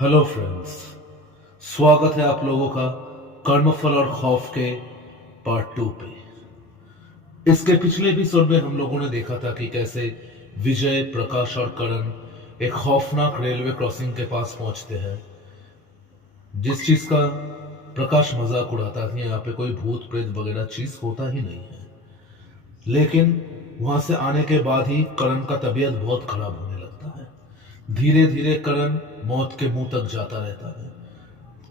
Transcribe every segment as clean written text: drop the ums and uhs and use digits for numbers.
Hello friends, स्वागत है आप लोगों का कर्मफल और खौफ के पार्ट 2 पे। इसके पिछले एपिसोड में हम लोगों ने देखा था कि कैसे विजय, प्रकाश और करण एक खौफनाक रेलवे क्रॉसिंग के पास पहुंचते हैं, जिस चीज का प्रकाश मजाक उड़ाता है। यहाँ पे कोई भूत प्रेत वगैरह चीज होता ही नहीं है। लेकिन वहां से आने के बाद ही करण का तबीयत बहुत खराब होने लगता है। धीरे धीरे करण मौत के मुंह तक जाता रहता है।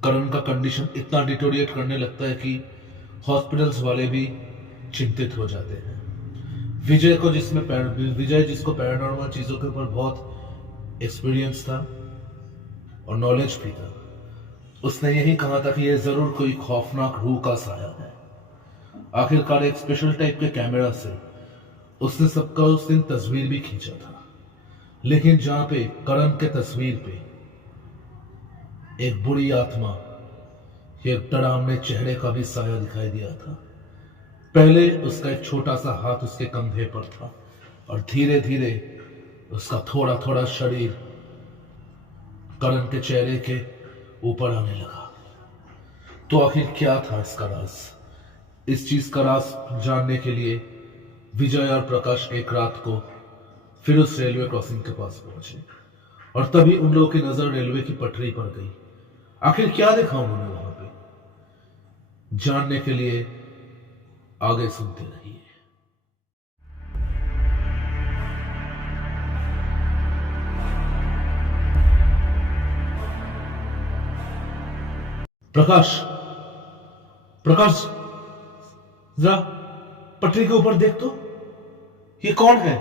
करण का कंडीशन इतना डिटोरिएट करने लगता है कि हॉस्पिटल्स वाले भी चिंतित हो जाते हैं। विजय जिसको पैरानॉर्मल चीजों के ऊपर बहुत एक्सपीरियंस था और नॉलेज भी था, उसने यही कहा था कि यह जरूर कोई खौफनाक रूह का साया है। आखिरकार एक स्पेशल टाइप के कैमरा से उसने सबका उस दिन तस्वीर भी खींचा था। लेकिन जहां पे करण के तस्वीर पे एक बुरी आत्मा, एक डरावने चेहरे का भी साया दिखाई दिया था। पहले उसका एक छोटा सा हाथ उसके कंधे पर था और धीरे धीरे उसका थोड़ा थोड़ा शरीर करण के चेहरे के ऊपर आने लगा। तो आखिर क्या था इसका राज? इस चीज का राज जानने के लिए विजय और प्रकाश एक रात को फिर उस रेलवे क्रॉसिंग के पास पहुंचे और तभी उन लोगों की नजर रेलवे की पटरी पर गई। आखिर क्या देखा उन्होंने वहां पे? जानने के लिए आगे सुनते रहिए। प्रकाश, प्रकाश, जरा पटरी के ऊपर देख तो, ये कौन है?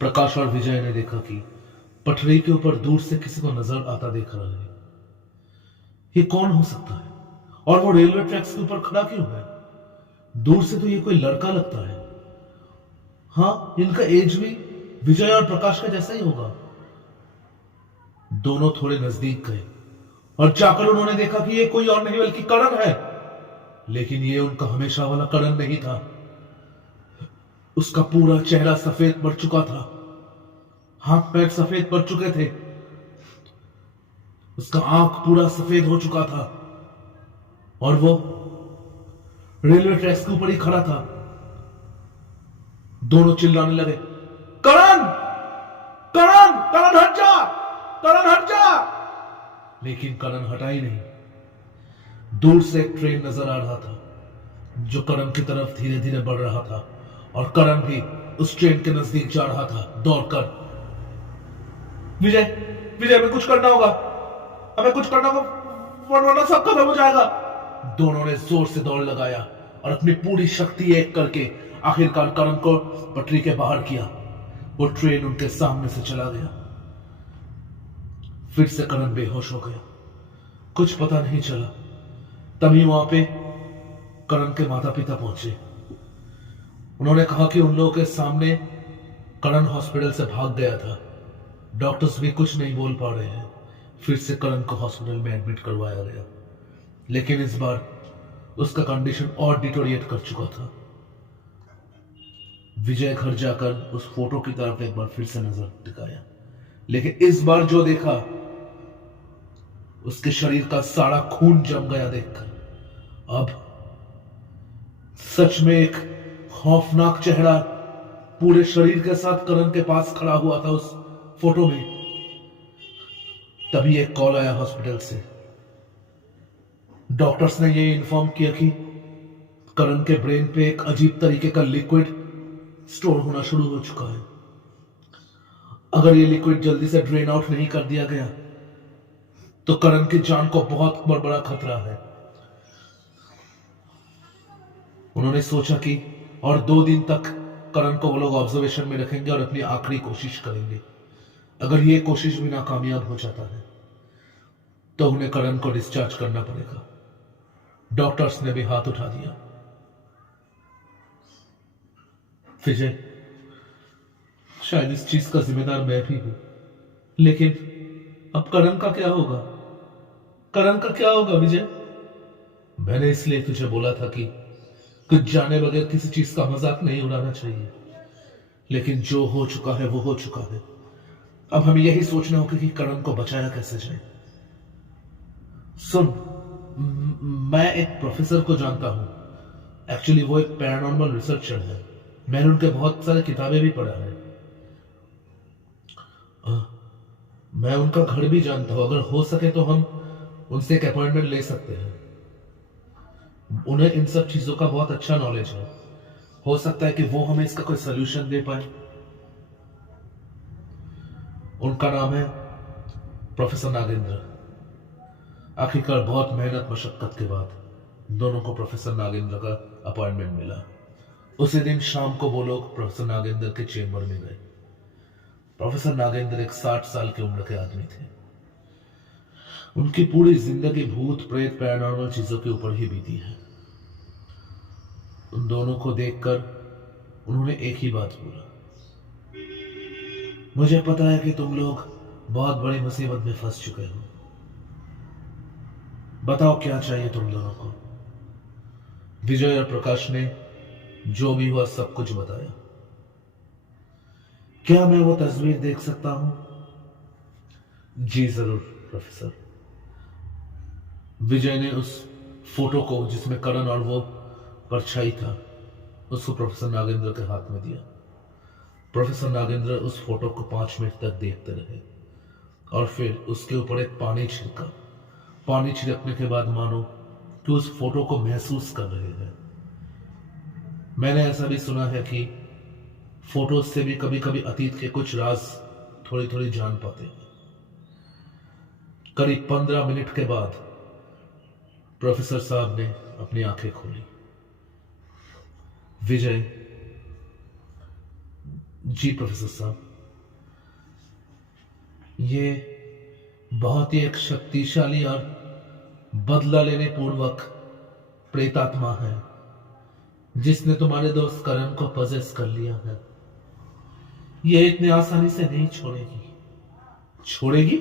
प्रकाश और विजय ने देखा कि पटरी के ऊपर दूर से किसी को नजर आता देख रहा है। ये कौन हो सकता है? और वो रेलवे ट्रैक्स के ऊपर खड़ा क्यों है? दूर से तो ये कोई लड़का लगता है। हाँ, इनका एज भी विजय और प्रकाश का जैसा ही होगा। दोनों थोड़े नजदीक गए और जाकर उन्होंने देखा कि ये कोई और नहीं बल्कि करण है। लेकिन ये उनका हमेशा वाला करण नहीं था। उसका पूरा चेहरा सफेद पड़ चुका था, हाथ पैर सफेद पड़ चुके थे, उसका आंख पूरा सफेद हो चुका था और वो रेलवे ट्रैक्स के ऊपर ही खड़ा था। दोनों चिल्लाने लगे, करण, करण, करण हट जा, करण हट जा। लेकिन करण हटा ही नहीं। दूर से एक ट्रेन नजर आ रहा था जो करण की तरफ धीरे धीरे बढ़ रहा था और करण भी उस ट्रेन के नजदीक जा रहा था दौड़कर। विजय, विजय, हमें कुछ करना होगा, हमें कुछ करना होगा वरना सब खत्म हो जाएगा। दोनों ने जोर से दौड़ लगाया और अपनी पूरी शक्ति एक करके आखिरकार करण को पटरी के बाहर किया। वो ट्रेन उनके सामने से चला गया। फिर से करण बेहोश हो गया, कुछ पता नहीं चला। तभी वहां पे करण के माता पिता पहुंचे। उन्होंने कहा कि उन लोगों के सामने करण हॉस्पिटल से भाग गया था। डॉक्टर्स भी कुछ नहीं बोल पा रहे हैं। फिर से करण को हॉस्पिटल में एडमिट करवाया गया, लेकिन इस बार उसका कंडीशन और डिटोरिएट कर चुका था। विजय घर जाकर उस फोटो की तरफ एक बार फिर से नजर टिकाया, लेकिन इस बार जो देखा, उसके शरीर का सारा खून जम गया देखकर। अब सच में एक खौफनाक चेहरा पूरे शरीर के साथ करण के पास खड़ा हुआ था उस फोटो में। तभी एक कॉल आया हॉस्पिटल से। डॉक्टर्स ने ये इन्फॉर्म किया कि करण के ब्रेन पे एक अजीब तरीके का लिक्विड स्टोर होना शुरू हो चुका है। अगर ये लिक्विड जल्दी से ड्रेन आउट नहीं कर दिया गया तो करण की जान को बहुत बड़ा खतरा है। उन्होंने सोचा कि और 2 दिन तक करण को वो लोग ऑब्जर्वेशन में रखेंगे और अपनी आखिरी कोशिश करेंगे। अगर ये कोशिश भी नाकामयाब हो जाता है तो उन्हें करण को डिस्चार्ज करना पड़ेगा। डॉक्टर्स ने भी हाथ उठा दिया। विजय, शायद इस चीज का जिम्मेदार मैं भी हूं, लेकिन अब करण का क्या होगा? करण का क्या होगा विजय? मैंने इसलिए तुझे बोला था कि कुछ जाने बगैर किसी चीज का मजाक नहीं उड़ाना चाहिए, लेकिन जो हो चुका है वो हो चुका है। अब हमें यही सोचना होगा कि करण को बचाया कैसे जाए। सुन, मैं एक प्रोफेसर को जानता हूं। एक्चुअली वो एक पैरानॉर्मल रिसर्चर है। मैंने उनके बहुत सारे किताबें भी पढ़ा है। मैं उनका घर भी जानता हूं। अगर हो सके तो हम उनसे एक अपॉइंटमेंट ले सकते हैं। उन्हें इन सब चीजों का बहुत अच्छा नॉलेज है। हो सकता है कि वो हमें इसका कोई सलूशन दे पाए। उनका नाम है प्रोफेसर नागेंद्र। आखिरकार बहुत मेहनत मशक्कत के बाद दोनों को प्रोफेसर नागेंद्र का अपॉइंटमेंट मिला। उसी दिन शाम को वो लोग प्रोफेसर नागेंद्र के चेंबर में गए। प्रोफेसर नागेंद्र एक 60 साल की उम्र के आदमी थे। उनकी पूरी जिंदगी भूत प्रेत पैरानॉर्मल चीजों के ऊपर ही बीती है। उन दोनों को देखकर उन्होंने एक ही बात बोला, मुझे पता है कि तुम लोग बहुत बड़ी मुसीबत में फंस चुके हो। बताओ क्या चाहिए तुम दोनों को। विजय और प्रकाश ने जो भी हुआ सब कुछ बताया। क्या मैं वो तस्वीर देख सकता हूं? जी जरूर प्रोफेसर। विजय ने उस फोटो को जिसमें करण और वो परछाई था उसको प्रोफेसर नागेंद्र के हाथ में दिया। प्रोफेसर नागेंद्र उस फोटो को 5 मिनट तक देखते रहे और फिर उसके ऊपर एक पानी छिड़का। पानी छिड़कने के बाद मानो कि उस फोटो को महसूस कर रहे हैं। मैंने ऐसा भी सुना है कि फोटो से भी कभी कभी अतीत के कुछ राज थोड़ी थोड़ी जान पाते हैं। करीब 15 मिनट के बाद प्रोफेसर साहब ने अपनी आंखें खोली। विजय, जी प्रोफेसर साहब, ये बहुत ही एक शक्तिशाली और बदला लेने पूर्वक प्रेतात्मा है जिसने तुम्हारे दोस्त करण को पजेस कर लिया है। ये इतनी आसानी से नहीं छोड़ेगी। छोड़ेगी?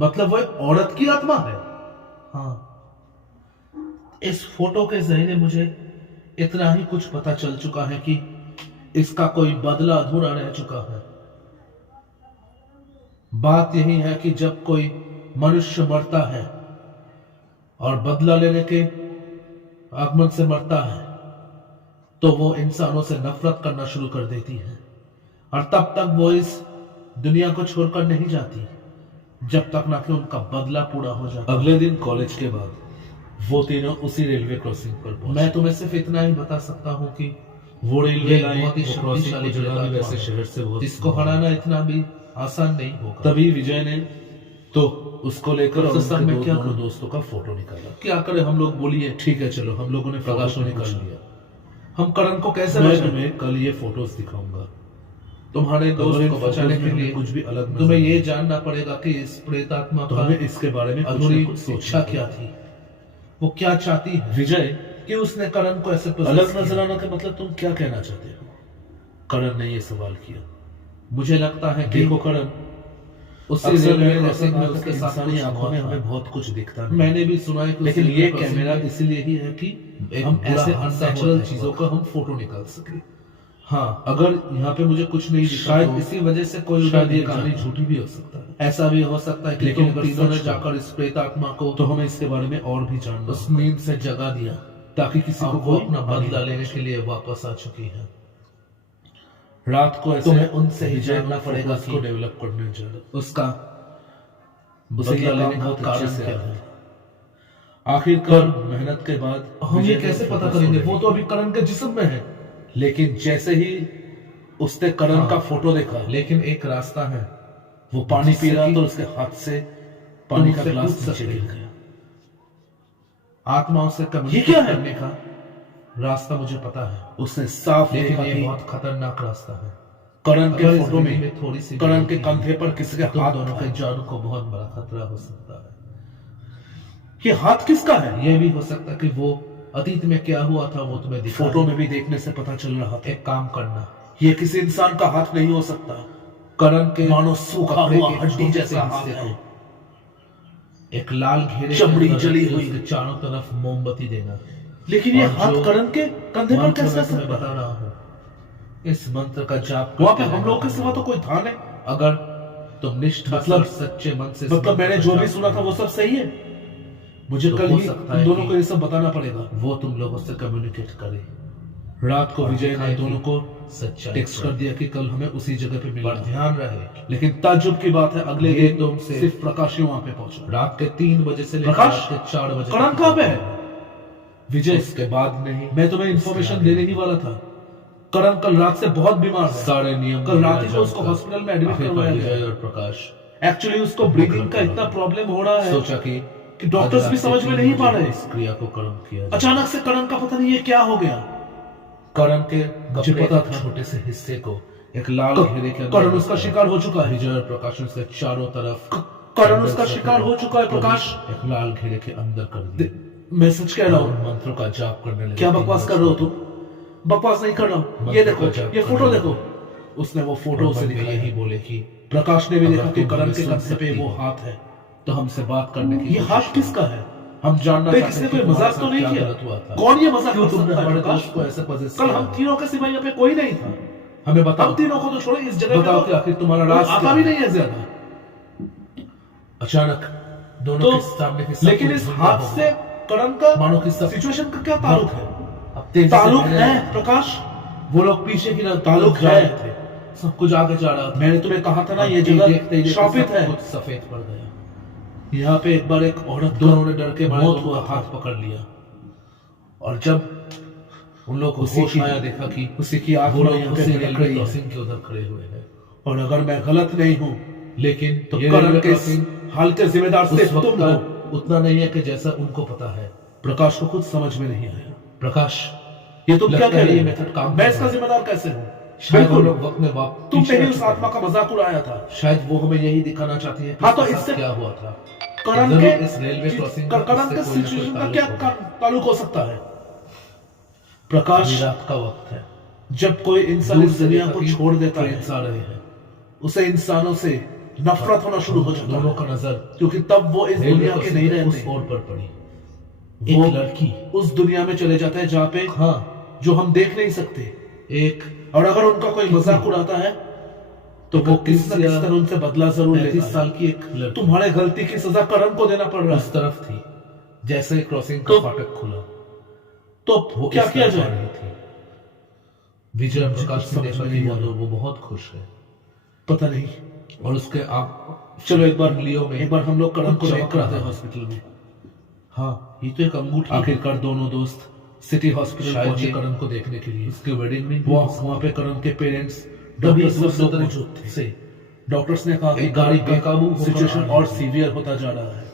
मतलब वो एक औरत की आत्मा है? हाँ। इस फोटो के जरिए मुझे इतना ही कुछ पता चल चुका है कि इसका कोई बदला अधूरा रह चुका है। बात यही है कि जब कोई मनुष्य मरता है और बदला लेने के आगमन से मरता है तो वो इंसानों से नफरत करना शुरू कर देती है और तब तक वो इस दुनिया को छोड़कर नहीं जाती जब तक ना कि उनका बदला पूरा हो जाए। अगले दिन कॉलेज के बाद वो तीनों उसी रेलवे क्रॉसिंग पर पहुंचे। मैं तुम्हें सिर्फ इतना ही बता सकता हूं कि वो रेलवे लाइन बहुत ही शक्तिशाली जगह वैसे शहर से बहुत इसको हराना इतना भी आसान नहीं होगा। तभी विजय ने तो उसको लेकर में क्या दोनों दोस्तों का फोटो निकाला। क्या करें हम लोग? बोलिए। ठीक है चलो, हम लोगों ने प्रकाश को निकाल लिया। हम करण को कैसे बचाएं? मैं कल ये फोटोज दिखाऊंगा। तुम्हारे दोस्त को बचाने के लिए कुछ भी अलग तुम्हें ये जानना पड़ेगा कि इस प्रेतात्मा का हमें इसके बारे में अधूरी इच्छा क्या थी, वो क्या चाहती है विजय कि उसने करण को ऐसे अलग नजर आना का मतलब तुम क्या कहना चाहते हो? करण ने ये सवाल किया। मुझे लगता है कि देखो करण, उससे उसके सामने आंखों में हमें बहुत कुछ दिखता है। मैंने भी सुना है कि लेकिन ये कैमरा इसलिए ही है कि हम ऐसे अननेचुरल चीजों का हम फोटो निकाल सके। हाँ, अगर यहाँ पे मुझे कुछ नहीं दिखा शायद इसी वजह से कोई शायद ये कहानी झूठी भी हो सकता है। ऐसा भी हो सकता है कि लेकिन अगर तीनों ने जाकर इस प्रेतात्मा को तो हमें इसके बारे में और भी जानना, उस नींद से जगा दिया ताकि किसी को वो अपना बदला लेने के लिए वापस आ चुकी है। रात को ऐसे तुम्हें उनसे ही जानना पड़ेगा कि डेवलप करने उसका बदला लेने का कारण क्या है। आखिरकार मेहनत के बाद हम ये कैसे पता करेंगे? वो तो अभी करण के जिस्म में है। लेकिन जैसे ही उसने करण का फोटो देखा, लेकिन एक रास्ता है। वो पानी पी रहा तो उसके हाथ से पानी का ग्लास नीचे गिर गया। आत्माओं से कम्युनिकेट करने का रास्ता मुझे पता है। उसने साफ देखा कि बहुत खतरनाक रास्ता है। करण के फोटो में थोड़ी सी करण के कंधे पर किसी के हाथ, दोनों के जान को बहुत बड़ा खतरा हो सकता है। ये हाथ किसका है? ये भी हो सकता है कि वो अतीत में क्या हुआ था वो तुम्हें फोटो में भी देखने से पता चल रहा था। एक काम करना, ये किसी इंसान का हाथ नहीं हो सकता। करण के मानो सूखा हुआ हड्डी जैसा हाथ है। एक लाल घेरे चमड़ी जली हुई, चारों तरफ मोमबत्ती देना। लेकिन ये हाथ करण के कंधे पर कैसे? मैं बता रहा हूँ, इस मंत्र का जाप वहां पे हम लोगों के सिवा तो कोई था नहीं। अगर तुम निष्ठा मतलब सच्चे मन से मतलब मैंने जो भी सुना था वो सब सही है? मुझे तो कल हो ही सकता तुम है दोनों कि को ये सब बताना पड़ेगा। वो तुम लोगों से कम्युनिकेट करे। रात को विजय ने दोनों को सच्चाई टेक्स्ट कर दिया कि कल हमें उसी जगह पे मिलना पर है। ध्यान रहे, लेकिन ताज्जुब की बात है अगले ये दिन तुमसे सिर्फ प्रकाश ही वहां पे पहुंचा। रात के 3 बजे से लेकर प्रकाश, रात के 4 बजे करण तक कहाँ पे है? विजय, उसके बाद नहीं, मैं तुम्हें इंफॉर्मेशन देने ही वाला था। करण कल रात से बहुत बीमार है। सारे नियम कल रात ही को उसको हॉस्पिटल में एडमिट करवाया विजय गया। और प्रकाश एक्चुअली उसको ब्रीदिंग का इतना प्रॉब्लम हो रहा है सोचा कि डॉक्टर्स भी समझ में नहीं पा रहे। इस क्रिया को कर्म किया जाए। अचानक से करण का पता नहीं ये क्या हो गया। करण के मुझे कपड़े पता के था। छोटे से हिस्से को एक लाल घेरे के अंदर करण उसका शिकार हो चुका है। विजय और प्रकाश ने उसके चारों तरफ करण उसका शिकार हो चुका है। प्रकाश, एक लाल घेरे के अंदर कर दिया। मैं सच कह रहा हूँ। मंत्रों का जाप करने लगे। क्या बकवास कर रहे हो तुम? बकवास नहीं कर रहा हूँ। ये देखो, ये फोटो देखो। उसने वो फोटो उसे दिखाई। यही बोले कि प्रकाश ने भी देखा कि तुम करण हमें के सुन कंधे पे सकती वो हो, हाथ है। तो हमसे बात करने की ये हाथ किसका है? हम जानना देख, चाहते इसने हैं कि कोई मजाक तुम्हारे तो साथ नहीं क्या किया। गलत हुआ था। कौन ये मजाक क्यों कर तुमने सकता है? हमारे प्रकाश, दोस्त को ऐसे possess कल किया? हम तीनों के सिवाय यहाँ पे कोई नहीं था। हमें बताओ, हम तीनों को तो छोड़ो, इस जगह बताओ पे कि आखिर तुम्हारा कोई राज आता क्या भी है? नहीं है ज्यादा। अचानक दोनों तो के सामने की सब लेकिन कुछ इस धुंधला हाथ हो से गया। करण का मानो कि सब सिचुएशन का क्या ताल्लुक है? अब तेजी से ताल्लुक बहने है लगा। प्रकाश, वो लोग पीछे की तरफ ताल्लुक जा है। रहे थे, सब कुछ आगे जा रहा था। मैंने तुम्हें कहा था ना ये देखते जगह देखते शापित सब है। कुछ सफेद पड़ गया। यहाँ पे एक बार एक औरत दोनों ने डर के मारे मौत दोनों हुआ का था। हाथ पकड़ लिया और जब उन लोगों को उसी होश की- आया, देखा कि उसी की वो आत्मा लोग यहाँ पे उसी भटक रेलवे रही है। क्रॉसिंग के उधर खड़े हुए हैं। और अगर मैं गलत नहीं हूँ लेकिन तो ये करण रेलवे के क्रॉसिंग हाल के जिम्मेदार उस सिर्फ वक्त तुम का हो। उतना नहीं है कि जैसा उनको पता है। प्रकाश को खुद समझ में नहीं आया। प्रकाश, ये तुम क्या लगता कह है रहे ये हो? मेथड काम मैं कर इसका रहा है। जिम्मेदार कैसे हूँ? शायद वो बिल्कुल, लोग वक्त में वापस तुमने ही उस आत्मा का मजाक उड़ाया था। शायद वो हमें यही दिखाना चाहती है कि हाँ, तो उसके साथ इससे क्या हुआ था। करण जरूर के इस रेलवे क्रॉसिंग करण के कोई ना कोई सिचुएशन का ताल्लुक क्या होगा। ताल्लुक हो सकता है? प्रकाश, अभी रात का वक्त है, जब कोई इंसान दूर इस से दुनिया देखा को कि छोड़ देता ट्रेन्स है आ रहे हैं। उसे इंसानों से नफरत होना शुरू हो जाता दोनों है, का नजर क्योंकि तब वो इस रेलवे दुनिया के क्रॉसिंग नहीं के उस रहते। ओर पर पड़ी। वो एक लड़की, उस दुनिया में चले जाते हैं जहाँ पे हाँ, जो हम देख नहीं सकते। एक और अगर उनका कोई मजाक उड़ाता है तो वो किसी न किसी तरह उनसे बदला जरूर लेता 35 है। साल की एक लड़की तुम्हारे गलती की सजा करण को देना पड़ रहा उस है। तरफ थी। जैसे ही क्रॉसिंग का तो- फाटक खुला, तो वो क्या इस किया तरफ आ जाए? रही थी। विजय प्रकाश ने समझ देखा में कि नहीं आ वो बहुत खुश है पता नहीं। और उसके आंख, चलो एक बार उंगलियों में एक बार हम लोग करण को चमक देख कर आते हैं रहा है। हॉस्पिटल में। हाँ, ये तो एक अंगूठी है। आखिरकार दोनों दोस्त सिटी हॉस्पिटल शायद पहुंचे ये करण को देखने के लिए उसकी वेडिंग में वहां पे करण के पेरेंट्स तभी डॉक्टर्स सब लोग लोग मौजूद थे। से डॉक्टर्स ने कहा कि एक गाड़ी करण का बेकाबू होकर सिचुएशन आ रही और है। सीवियर होता जा रहा है।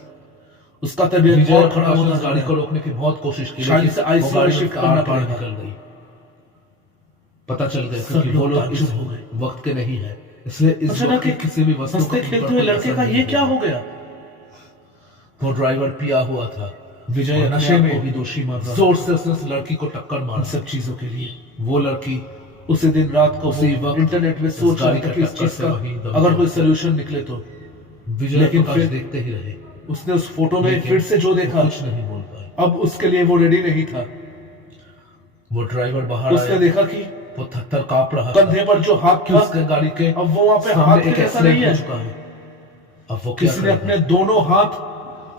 उसका तबीयत विजय और और खराब प्रकाश होता ने जा गाड़ी रहा को है। रोकने की बहुत कोशिश की, शायद लेकिन इसे वो ICU गाड़ी में शिफ्ट में करना आर पार पड़ेगा। निकल गई। पता चल गया सब कि वो लोग लोग ताज्जुब इस हो गए। वक्त के नहीं है, इसलिए इस अचानक वक्त की एक किसी भी वस्तु हंसते को खेलते हुए लड़के का ये क्या हो गया? वो ड्राइवर पिया हुआ था। विजय और नशे में को भी दोषी मान रहा जोर से उसने उस लड़की को टक्कर इन मारा। सब चीजों के लिए। वो लड़की उसी दिन रात को उसी वो वक्त इंटरनेट में सोच रहा गाड़ी था का कि इस टक्कर चीज से का वहीं दम अगर गया। कोई सोल्यूशन निकले तो। विजय लेकिन प्रकाश फिर देखते ही रहे, उसने उस फोटो में लेकिन फिर से जो देखा, कुछ नहीं बोल पाए। अब उसके लिए वो रेडी नहीं था। वो ड्राइवर बाहर उसने आया, देखा कि वो थर कांप रहा था कंधे पर जो हाथ कि था उसके गाड़ी के अब वो वहां पे सामने हाथ के एक जैसा नहीं एक्सीडेंट है। हो चुका है। अब वो क्या किसी ने करेगा? अपने दोनों हाथ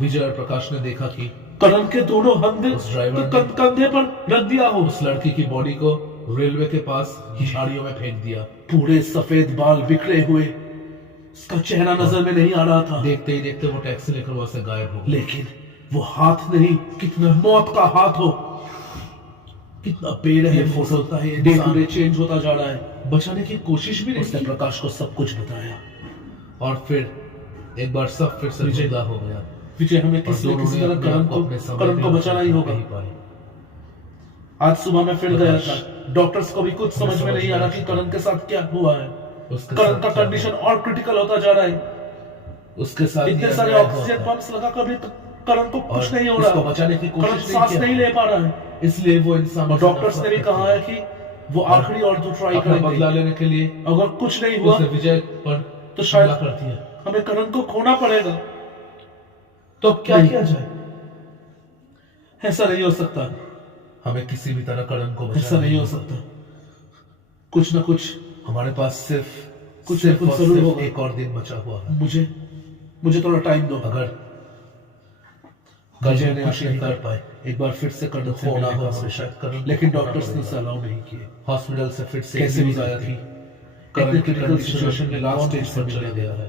विजय और प्रकाश ने देखा कि करण के दोनों कंधे उस ड्राइवर ने कंधे पर रख दिया हो। उस लड़की की बॉडी को रेलवे के पास झाड़ियों में फेंक दिया। पूरे सफेद बाल बिखरे हुए, उसका चेहरा नजर में नहीं आ रहा था। देखते ही देखते वो टैक्सी लेकर वहां से गायब हो गया। लेकिन वो हाथ नहीं, कितना मौत का हाथ हो। कितना पेड़ है, फोटो होता है, डे टू डे चेंज होता जा रहा है। बचाने की कोशिश भी नहीं। उसने प्रकाश को सब कुछ बताया और फिर एक बार सब फिर से विजय- जुदा हो गया। विजय हमें और किसी न दोनों किसी ने तरह अपने करण आप को अपने समय करण में को बचाना ही होगा। नहीं पाए। आज सुबह मैं फिर गया प्रकाश, था, डॉक्टर्स को भी कुछ समझ में नहीं आ रहा कि करण के साथ क्या हुआ है। उसके करण साथ का क्या कंडीशन और क्रिटिकल होता जा रहा है। हुआ? उसके साथ इतने ये सारे अन्याय हुआ ऑक्सीजन था। पंप्स लगा कर भी करण को कुछ और नहीं हो उसको रहा। बचाने की करण कोशिश सांस किया। नहीं ले पा रहा है। इसलिए वो इंसान और डॉक्टर्स ने भी कहा है कि वो आखिरी और जो ट्राई अपना बदला करेंगे। लेने के लिए अगर कुछ नहीं हुआ उसने विजय पर तो शायद हमला कर दिया। हमें करण को खोना पड़ेगा। तो अब क्या नहीं। किया जाए? ऐसा नहीं हो सकता, हमें किसी भी तरह करण को ऐसा बचाना नहीं हो सकता। कुछ ना कुछ हमारे पास सिर्फ कुछ ना कुछ जरूर होगा। एक और दिन बचा हुआ है। मुझे थोड़ा टाइम दो। अगर विजय ने कुछ नहीं आखिरकार कर पाए, एक बार फिर से करण से होना मिलने का होगा, सोचा, करण को लेकिन होना डॉक्टर्स ने पड़ेगा। अलाउ नहीं किए। हॉस्पिटल से फिर से कैसे न्यूज़ भी आया करके। थी करण की क्रिटिकल सिचुएशन में लास्ट कौन स्टेज किससे पर चला मिलने गया है।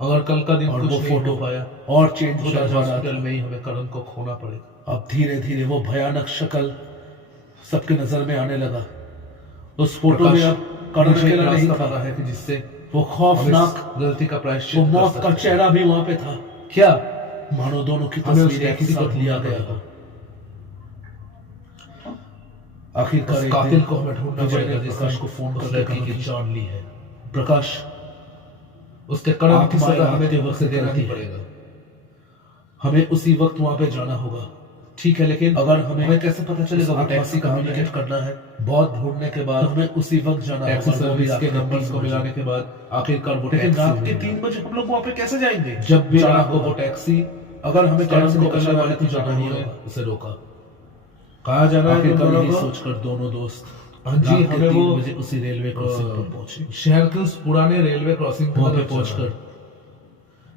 अगर कल का दिन और कुछ वो नहीं फोटो हो पाया और चेंज होता शायद जा रहा हॉस्पिटल था। में ही हमें करण को खोना पड़ेगा। अब धीरे धीरे वो भयानक शक्ल सबके नजर में आने लगा। उस फोटो में अब करण मुझे एक अकेला नहीं रास्ता पता था, है कि जिससे वो हम खौफनाक इस गलती का वो प्रायश्चित कर मौत का सकते हैं। चेहरा भी वहां पे था। क्या मानो दोनों की हमें उस तस्वीरें एक टैक्सी को साथ लिया ढूंढना गया पड़ेगा। हो। आखिरकार उस एक कातिल दिन को हमें ढूंढना विजय ने पड़ेगा जिसने प्रकाश को फोन उस करके लड़की कहा की कि जान ली है। प्रकाश, उसके करण की आत्माएं सजा हमें आपके वक्त वक्त से देना करती ही है। पड़ेगा। हमें उसी वक्त वहां पे जाना होगा। ठीक है, लेकिन अगर हमें कैसे पता चलेगा वो टैक्सी टैक्सी कहाँ कम्युनिकेट है? करना है बहुत ढूंढने के तो बाद हमें उसी वक्त जाना टैक्सी होगा। वो भी सर्विस रात के के नंबर्स 3 को बजे। मिलाने के बाद आखिरकार वो लेकिन टैक्सी रात के मिला। 3 बजे हम लोग वहां पे कैसे जाएंगे? जब भी जाना रात को होगा। वो टैक्सी अगर हमें करण करण से को निकलने बचाना वाले है तो जाना ही ने होगा। उसे रोका। कहा जाना है तुम आखिरकार दोनों यही को? सोचकर दोनों दोस्त हाँ जी, रात के हमें 3 वो बजे उसी रेलवे क्रॉसिंग पर पहुंचे। शहर के उस पुराने रेलवे क्रॉसिंग वहां पे पर पहुंचकर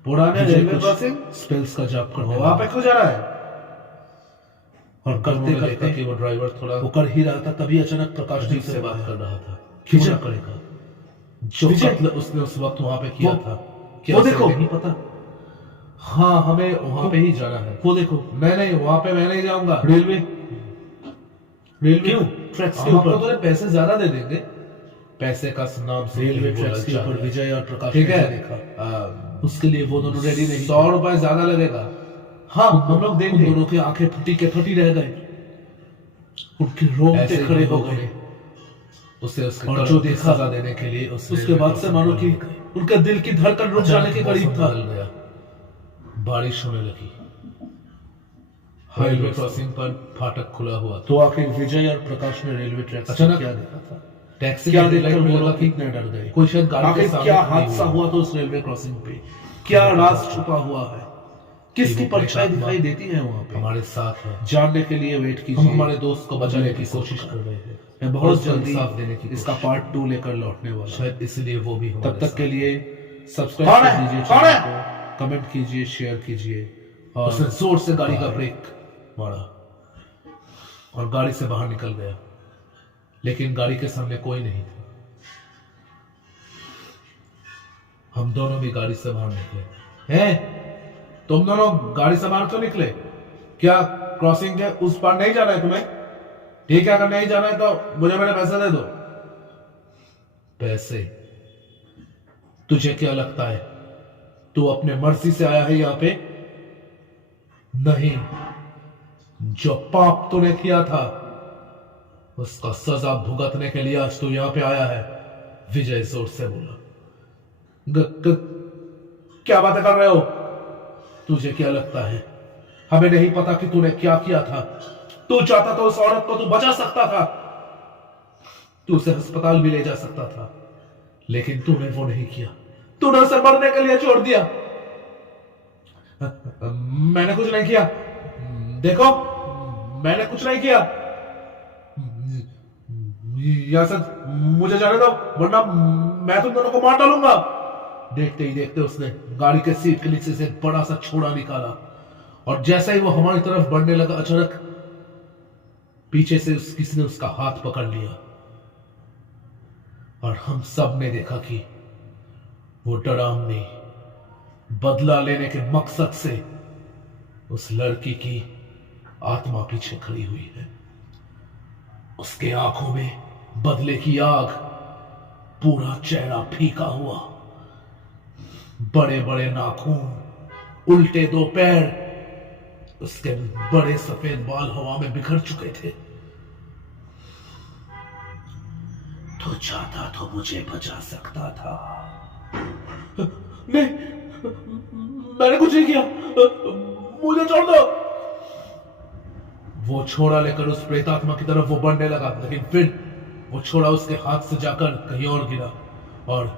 पुराने विजय रेलवे कुछ क्रॉसिंग स्पेल्स का जाप करने वहां लगा। पे क्यों जा रहा है? और करते उन्होंने देखा करते कि वो ड्राइवर थोड़ा वो कर ही रहा था, तभी अचानक प्रकाश अजीब जी से बात कर रहा था। क्यों क्यों ना ना करेगा जो विजय, कत्ल उसने उस वक्त वहां पे किया वो- था? क्या वो उसे देखो। नहीं पता? हाँ, हमें वहां पे ही जाना है। वो देखो, नहीं, वहां पे मैं नहीं जाऊंगा। रेलवे क्यों? ट्रैक्स के हम ऊपर आपको तो पैसे ज्यादा दे देंगे। पैसे का नाम सुन के रेलवे ही बोला ट्रैक्स के जा ऊपर रहा है। विजय और प्रकाश ठीक ने है, जो देखा, उसके लिए वो दोनों रेडी नहीं 100 रुपए ज्यादा लगेगा। हाँ, हम लोग उन देंगे। दोनों की आंखें फटी के फटी रह गए। उनके ऐसे रोंगटे ही खड़े हम हो लोगों गए। ने उसे उसके और कर्म जो की देखा, सजा देने के लिए उसके बाद से मानो कि उनके दिल की धड़कन रुक जाने के करीब था। बदल गया। बारिश होने लगी। रेलवे क्रॉसिंग पर फाटक खुला हुआ था। तो आखिर विजय और प्रकाश ने रेलवे ट्रैक्स अचानक क्या देखा था? टैक्सी क्या की देखकर हेडलाइट में वो लगा लोग कि कितने डर गए? कोई शायद गाड़ी के आखिर सामने क्या खड़ी हादसा हुई है। हुआ था उस रेलवे क्रॉसिंग पे? क्या राज छुपा हुआ है? किसकी वो परछाई प्रेतात्मा दिखाई देती है वहां पे? हमारे साथ है। जानने के लिए वेट हम कीजिए। हमारे दोस्त को बचाने की कोशिश कर रहे हैं। मैं और बहुत उसको जल्दी इंसाफ देने की इसका कोशिश। पार्ट 2 लेकर लौटने वाला हूं। शायद इसलिए वो भी हमारे तब तक साथ के लिए कौन सब्सक्राइब है? कर दीजिए कौन चैनल है? को, कमेंट कीजिए, शेयर कीजिए और उसने जोर से गाड़ी का ब्रेक मारा और गाड़ी से बाहर निकल गया, लेकिन गाड़ी के सामने कोई नहीं था। हम दोनों भी गाड़ी से बाहर निकले। हैं? तुम दोनों गाड़ी से बाहर क्यों निकले? क्या क्रॉसिंग के उस पार नहीं जाना है तुम्हें? ठीक है, अगर नहीं जाना है तो मुझे मेरे पैसे दे दो। पैसे? तुझे क्या लगता है तू अपने मर्जी से आया है यहां पे? नहीं, जो पाप तूने किया था उसका सजा भुगतने के लिए आज तू यहां पे आया है। विजय जोर से बोला। क्या बातें कर रहे हो? तुझे क्या लगता है हमें नहीं पता कि तूने क्या किया था? तू चाहता तो उस औरत को तू बचा सकता था, तू उसे अस्पताल भी ले जा सकता था, लेकिन तूने वो नहीं किया। तूने उसे मरने के लिए छोड़ दिया। मैंने कुछ नहीं किया। देखो, मैंने कुछ नहीं किया। यहां से मुझे जाने दो, वरना मैं तुम दोनों को मार डालूंगा। देखते ही देखते उसने गाड़ी के सीट के नीचे से एक बड़ा सा छोड़ा निकाला और जैसे ही वो हमारी तरफ बढ़ने लगा, अचानक पीछे से किसी ने उसका हाथ पकड़ लिया और हम सब ने देखा कि वो डरावनी बदला लेने के मकसद से उस लड़की की आत्मा पीछे खड़ी हुई है। उसके आंखों में बदले की आग, पूरा चेहरा फीका हुआ, बड़े बड़े नाखून, उल्टे 2 पैर, उसके बड़े सफेद बाल हवा में बिखर चुके थे। तो चाहता तो मुझे बचा सकता था। नहीं, मैंने कुछ नहीं किया, मुझे छोड़ दो। वो छोड़ा लेकर उस प्रेतात्मा की तरफ वो बढ़ने लगा, लेकिन फिर वो छोड़ा उसके हाथ से जाकर कहीं और गिरा और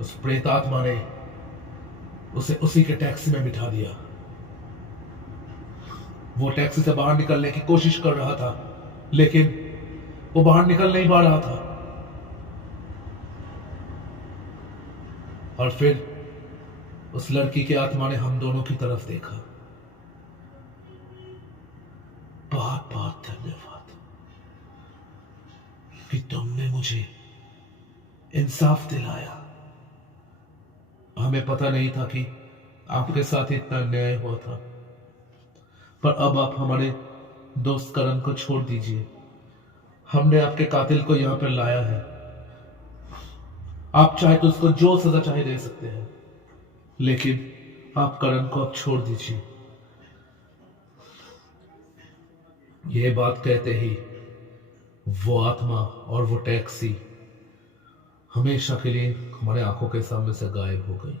उस प्रेतात्मा ने उसे उसी के टैक्सी में बिठा दिया। वो टैक्सी से बाहर निकलने की कोशिश कर रहा था, लेकिन वो बाहर निकल नहीं पा रहा था। और फिर उस लड़की की आत्मा ने हम दोनों की तरफ देखा। बहुत बहुत धन्यवाद कि तुमने मुझे इंसाफ दिलाया। हमें पता नहीं था कि आपके साथ इतना अन्याय हुआ था, पर अब आप हमारे दोस्त करण को छोड़ दीजिए। हमने आपके कातिल को यहां पर लाया है। आप चाहे तो उसको जो सजा चाहे दे सकते हैं, लेकिन आप करण को अब छोड़ दीजिए। यह बात कहते ही वो आत्मा और वो टैक्सी हमेशा के लिए हमारे आंखों के सामने से गायब हो गई।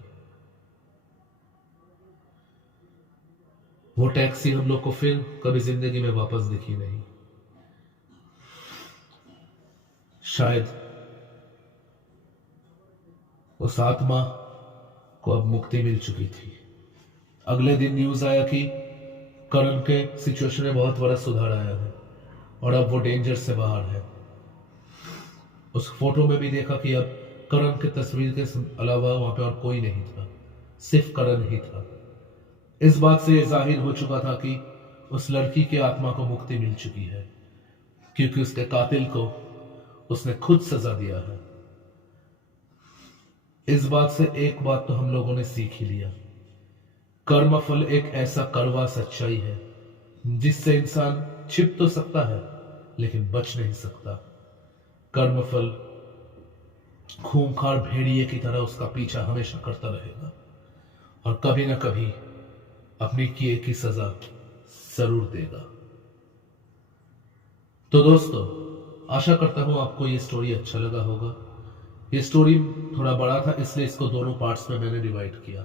वो टैक्सी हम लोग को फिर कभी जिंदगी में वापस दिखी नहीं। शायद उस आत्मा को अब मुक्ति मिल चुकी थी। अगले दिन न्यूज आया कि करण के सिचुएशन में बहुत बड़ा सुधार आया है और अब वो डेंजर से बाहर है। उस फोटो में भी देखा कि अब करण के तस्वीर के अलावा वहां पे और कोई नहीं था, सिर्फ करण ही था। इस बात से यह जाहिर हो चुका था कि उस लड़की की आत्मा को मुक्ति मिल चुकी है, क्योंकि उसके कातिल को उसने खुद सजा दिया है। इस बात से एक बात तो हम लोगों ने सीख ही लिया, कर्मफल एक ऐसा कड़वा सच्चाई है जिससे इंसान छिप तो सकता है लेकिन बच नहीं सकता। कर्मफल खूंखार भेड़िए की तरह उसका पीछा हमेशा करता रहेगा और कभी ना कभी अपने किए की सजा जरूर देगा। तो दोस्तों, आशा करता हूं आपको ये स्टोरी अच्छा लगा होगा। ये स्टोरी थोड़ा बड़ा था, इसलिए इसको दोनों पार्ट्स में मैंने डिवाइड किया।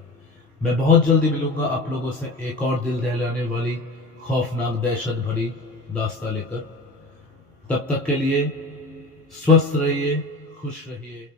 मैं बहुत जल्दी मिलूंगा आप लोगों से एक और दिल दहलाने वाली खौफनाक दहशत भरी दास्तां लेकर। तब तक के लिए स्वस्थ रहिए, खुश रहिए।